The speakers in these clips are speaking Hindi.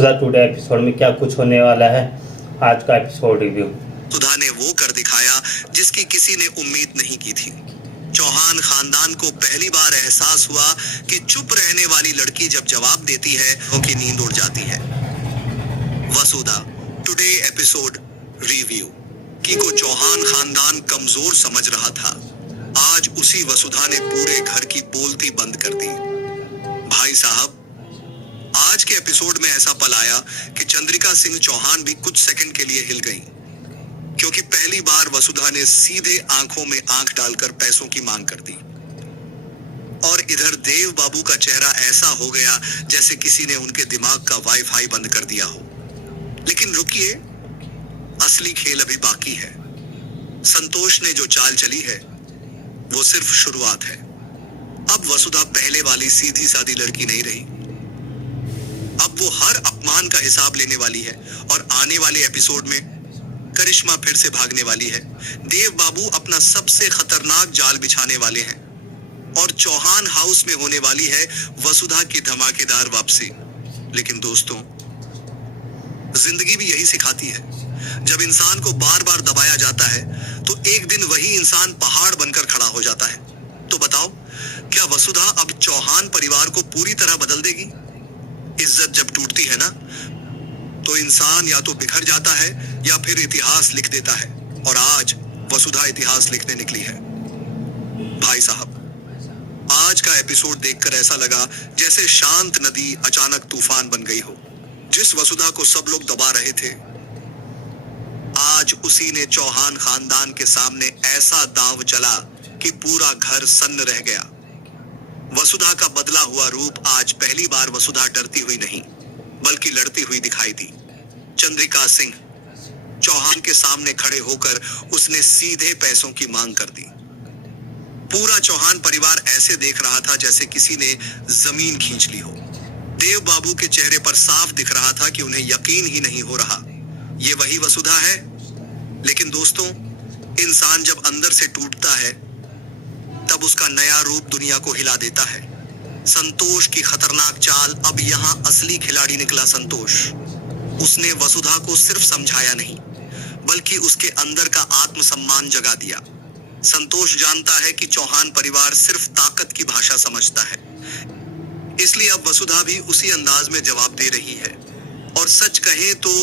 वसुधा टुडे एपिसोड में क्या कुछ होने वाला है, आज का एपिसोड रिव्यू। वसुधा ने वो कर दिखाया जिसकी किसी ने उम्मीद नहीं की थी। चौहान खानदान को पहली बार एहसास हुआ कि चुप रहने वाली लड़की जब जवाब देती है उनकी नींद उड़ जाती है। वसुधा टुडे एपिसोड रिव्यू। की को चौहान खानदान कमजोर समझ रहा था, आज उसी वसुधा ने पूरे घर की बोलती बंद कर दी। भाई साहब, आज के एपिसोड में ऐसा पल आया कि चंद्रिका सिंह चौहान भी कुछ सेकंड के लिए हिल गई, क्योंकि पहली बार वसुधा ने सीधे आंखों में आंख डालकर पैसों की मांग कर दी। और इधर देव बाबू का चेहरा ऐसा हो गया जैसे किसी ने उनके दिमाग का वाईफाई बंद कर दिया हो। लेकिन रुकिए, असली खेल अभी बाकी है। संतोष ने जो चाल चली है वो सिर्फ शुरुआत है। अब वसुधा पहले वाली सीधी सादी लड़की नहीं रही, अब वो हर अपमान का हिसाब लेने वाली है। और आने वाले एपिसोड में करिश्मा फिर से भागने वाली है, देव बाबू अपना सबसे खतरनाक जाल बिछाने वाले हैं, और चौहान हाउस में होने वाली है वसुधा की धमाकेदार वापसी। लेकिन दोस्तों, जिंदगी भी यही सिखाती है, जब इंसान को बार बार दबाया जाता है तो एक दिन वही इंसान पहाड़ बनकर खड़ा हो जाता है। तो बताओ, क्या वसुधा अब चौहान परिवार को पूरी तरह बदल देगी? इज्जत जब टूटती है ना, तो इंसान या तो बिखर जाता है या फिर इतिहास लिख देता है। और आज वसुधा इतिहास लिखने निकली है। भाई साहब, आज का एपिसोड देखकर ऐसा लगा जैसे शांत नदी अचानक तूफान बन गई हो। जिस वसुधा को सब लोग दबा रहे थे, आज उसी ने चौहान खानदान के सामने ऐसा दांव चला कि पूरा घर सन्न रह गया। वसुधा का बदला हुआ रूप आज पहली बार वसुधा डरती हुई नहीं बल्कि लड़ती हुई दिखाई दी। चंद्रिका सिंह चौहान के सामने खड़े होकर उसने सीधे पैसों की मांग कर दी। पूरा चौहान परिवार ऐसे देख रहा था जैसे किसी ने जमीन खींच ली हो। देव बाबू के चेहरे पर साफ दिख रहा था कि उन्हें यकीन ही नहीं हो रहा, ये वही वसुधा है। लेकिन दोस्तों, इंसान जब अंदर से टूटता है तब उसका नया रूप दुनिया को हिला देता है। संतोष की खतरनाक चाल, अब यहाँ असली खिलाड़ी निकला संतोष। उसने वसुधा को सिर्फ समझाया नहीं बल्कि उसके अंदर का आत्मसम्मान जगा दिया। संतोष जानता है कि चौहान परिवार सिर्फ ताकत की भाषा समझता है, इसलिए अब वसुधा भी उसी अंदाज में जवाब दे रही है। और सच कहे तो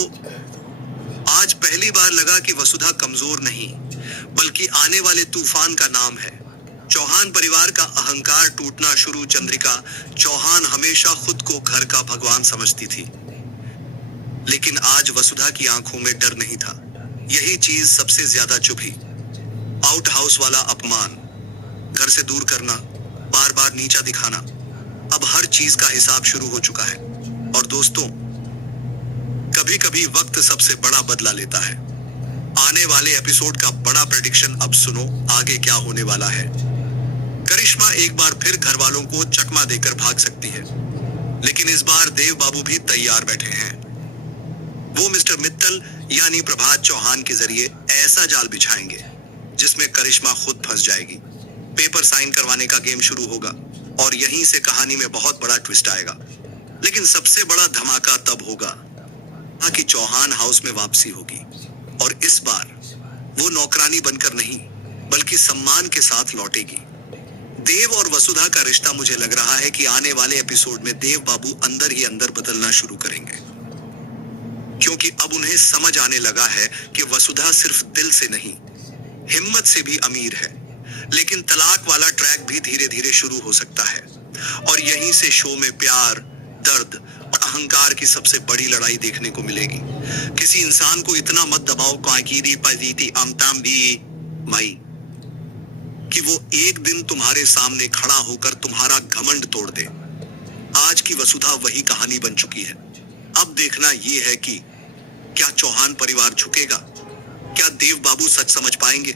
आज पहली बार लगा कि वसुधा कमजोर नहीं बल्कि आने वाले तूफान का नाम है। चौहान परिवार का अहंकार टूटना शुरू। चंद्रिका चौहान हमेशा खुद को घर का भगवान समझती थी, लेकिन आज वसुधा की आंखों में डर नहीं था। यही चीज सबसे ज्यादा चुभी। आउट हाउस वाला अपमान, घर से दूर करना, बार बार नीचा दिखाना, अब हर चीज का हिसाब शुरू हो चुका है। और दोस्तों, कभी कभी वक्त सबसे बड़ा बदला लेता है। आने वाले एपिसोड का बड़ा प्रेडिक्शन अब सुनो, आगे क्या होने वाला है। करिश्मा एक बार फिर घर वालों को चकमा देकर भाग सकती है, लेकिन इस बार देव बाबू भी तैयार बैठे हैं। वो मिस्टर मित्तल यानी प्रभात चौहान के जरिए ऐसा जाल बिछाएंगे जिसमें करिश्मा खुद फंस जाएगी। पेपर साइन करवाने का गेम शुरू होगा और यहीं से कहानी में बहुत बड़ा ट्विस्ट आएगा। लेकिन सबसे बड़ा धमाका तब होगा कि चौहान हाउस में वापसी होगी, और इस बार वो नौकरानी बनकर नहीं बल्कि सम्मान के साथ लौटेगी। देव और वसुधा का रिश्ता, मुझे लग रहा है कि आने वाले एपिसोड में देव बाबू अंदर ही अंदर बदलना शुरू करेंगे, क्योंकि अब उन्हें समझ आने लगा है कि वसुधा सिर्फ दिल से नहीं हिम्मत से भी अमीर है। लेकिन तलाक वाला ट्रैक भी धीरे धीरे शुरू हो सकता है, और यहीं से शो में प्यार, दर्द और अहंकार की सबसे बड़ी लड़ाई देखने को मिलेगी। किसी इंसान को इतना मत दबाओ माई कि वो एक दिन तुम्हारे सामने खड़ा होकर तुम्हारा घमंड तोड़ दे। आज की वसुधा वही कहानी बन चुकी है। अब देखना ये है कि क्या चौहान परिवार झुकेगा, क्या देव बाबू सच समझ पाएंगे,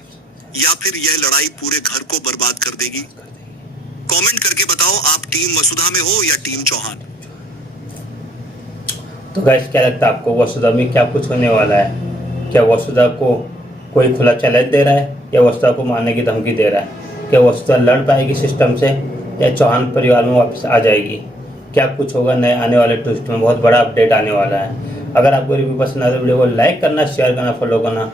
या फिर यह लड़ाई पूरे घर को बर्बाद कर देगी। कमेंट करके बताओ, आप टीम वसुधा में हो या टीम चौहान। तो गाइस, क्या लगता है आपको वसुधा में क्या कुछ होने वाला है? क्या वसुधा को कोई खुला चैलेंज दे रहा है या वसुधा को मारने की धमकी दे रहा है? क्या वसुधा लड़ पाएगी सिस्टम से या चौहान परिवार में वापस आ जाएगी? क्या कुछ होगा नए आने वाले ट्विस्ट में, बहुत बड़ा अपडेट आने वाला है। अगर आपको रिव्यू पसंद आए तो वीडियो को लाइक करना, शेयर करना, फॉलो करना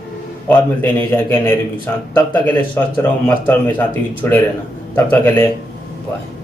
और मिलते हैं नई जानकारी नए रिव्यू के साथ। तब तक के लिए स्वस्थ रहो, मस्त और मेरे साथ ही जुड़े रहना। तब तक के लिए बाय।